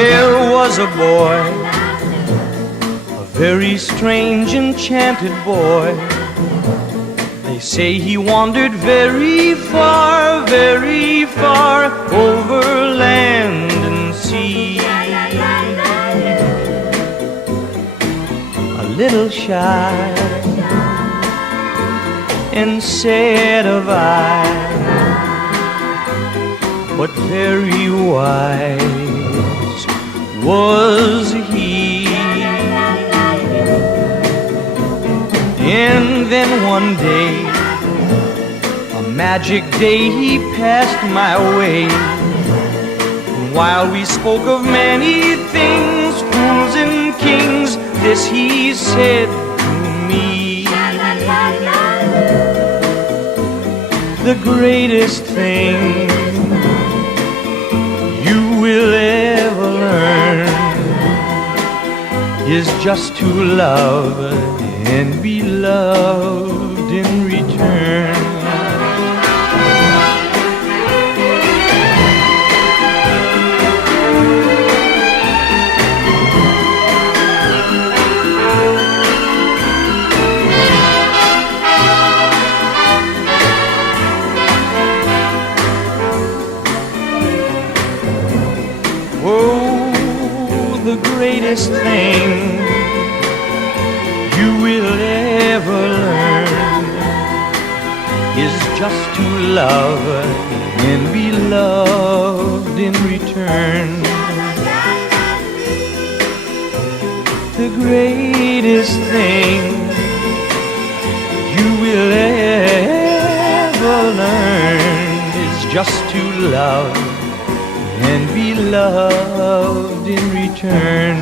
There was a boy, a very strange, enchanted boy. They say he wandered very far over land and sea. A little shy and sad of eye, but very wise was he. And then one day, a magic day, he passed my way. And while we spoke of many things, fools and kings, this he said to me: the greatest thing you will ever learn is just to love and be loved in return. Oh, the greatest thing you will ever learn is just to love and be loved in return. The greatest thing you will ever learn is just to love and be loved in return.